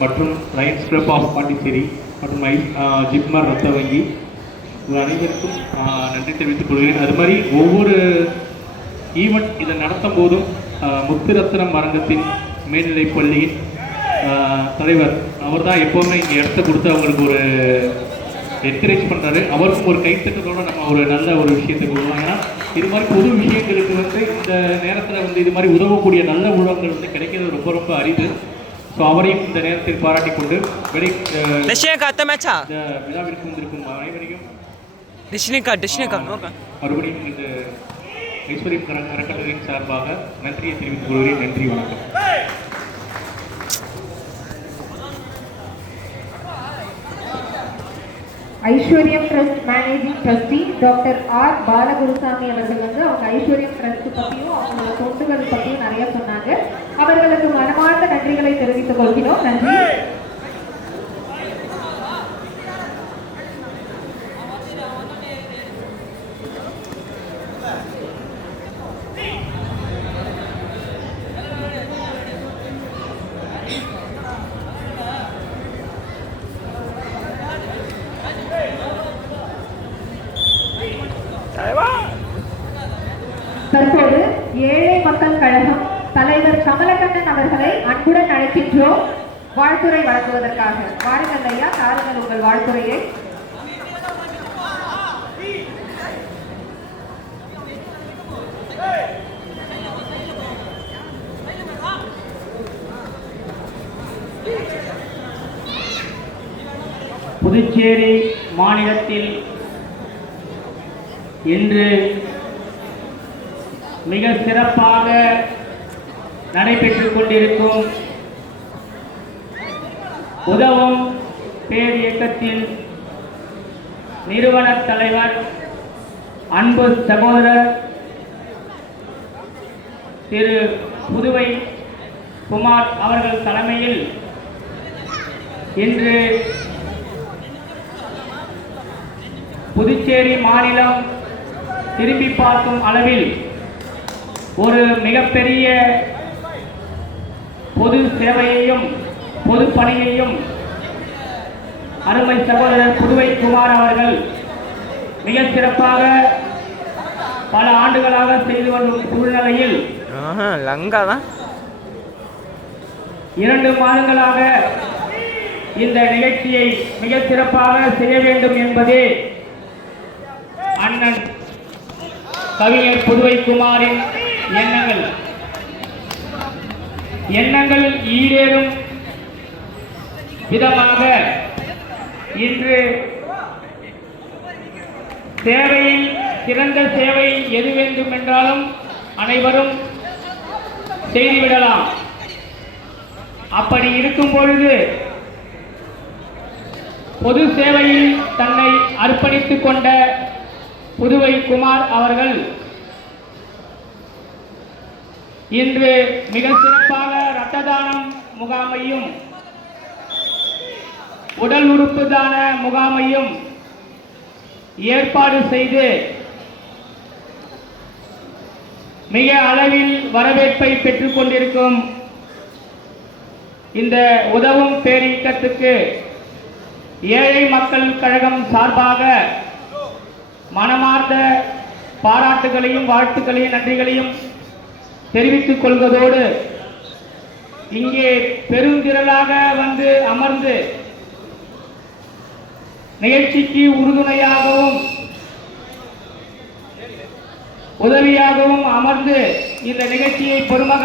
மற்றும் Lions club of Pondicherry மற்றும் ஜிப்மர் ரத்த வங்கி அனைவருக்கும் நன்றி தெரிவித்துக் கொள்கிறேன். அது மாதிரி ஒவ்வொரு ஈவெண்ட் இதை நடத்தும் போதும் முத்துரத்னம் அரங்கத்தின் மேல்நிலைப் பள்ளியின் தலைவர் அவர் தான் எப்போவுமே இங்கே இடத்த கொடுத்து அவங்களுக்கு ஒரு என்கரேஜ் பண்ணுறாரு. அவருக்கும் ஒரு கைத்தட்டத்தோடு நம்ம ஒரு நல்ல ஒரு விஷயத்தை கொடுக்கலாம். ஏன்னா இது மாதிரி பொது விஷயங்களுக்கு இந்த நேரத்தில் இது மாதிரி உதவக்கூடிய நல்ல உள்ளவங்கள் கிடைக்கிறது ரொம்ப ரொம்ப அரிது. ஸோ அவரையும் இந்த நேரத்தில் பாராட்டிக் கொண்டு விழாவிற்கு வந்திருக்கும் அனைவரையும் மறுபடியும் இந்த ஐஸ்வர்யம் அறக்கட்டளையின் சார்பாக நன்றியை தெரிவித்துக் கொள்கிறேன். நன்றி, வணக்கம். Aishwaryam trust managing trustee doctor R Balagurusamy அவர்கள் அவங்க ஐஸ்வர்யம் ட்ரஸ்ட் பற்றியும் அவங்களோட தொண்டுகள் பற்றியும் நிறைய சொன்னாங்க. அவர்களுக்கு மனமார்ந்த நன்றிகளை தெரிவித்துக் கொள்கிறோம். நன்றி. தற்போது ஏழை மக்கள் கழகம் தலைவர் கமலக்கண்ணன் அவர்களை அன்புடன் அழைக்கின்றோம் வாழ்த்துறை வழங்குவதற்காக. வாருங்கள் ஐயா, தாருங்கள் உங்கள் வாழ்த்துறையை. புதுச்சேரி மாநிலத்தில் இன்று மிக சிறப்பாக நடைபெற்றுக் கொண்டிருக்கும் உதவும் பேர் இயக்கத்தின் நிறுவன தலைவர் அன்பு சகோதரர் திரு புதுவை குமார் அவர்கள் தலைமையில் இன்று புதுச்சேரி மாநிலம் திரும்பி பார்க்கும் அளவில் ஒரு மிகப்பெரிய பொது சேவையையும் பொது பணியையும் அருமை சகோதரர் புதுவை குமார் அவர்கள் மிக சிறப்பாக பல ஆண்டுகளாக செய்து வரும் சூழ்நிலையில் 2 மாதங்களாக இந்த நிகழ்ச்சியை மிக சிறப்பாக செய்ய வேண்டும் என்பதே அண்ணன் கவிஞர் புதுவை குமாரின் எண்ணங்கள் ஈடேறும் விதமாக இன்று சேவையில் சிறந்த சேவை எது வேண்டும் என்றாலும் அனைவரும் செய்துவிடலாம். அப்படி இருக்கும் பொழுது பொது சேவையில் தன்னை அர்ப்பணித்துக் கொண்ட புதுவை குமார் அவர்கள் இன்று மிக சிறப்பாக இரத்த தானம் முகாமையும் உடல் உறுப்பு தான முகாமையும் ஏற்பாடு செய்து மிக அளவில் வரவேற்பை பெற்றுக் கொண்டிருக்கும் இந்த உதவும் பேரியக்கத்துக்கு ஏழை மக்கள் கழகம் சார்பாக மனமார்ந்த பாராட்டுகளையும் வாழ்த்துக்களையும் நன்றிகளையும் தெரிவித்துக் கொள்வதோடு இங்கே பெருந்திரளாக வந்து அமர்ந்து நிகழ்ச்சிக்கு உறுதுணையாகவும் உதவியாகவும் அமர்ந்து இந்த நிகழ்ச்சியை பொறுமாக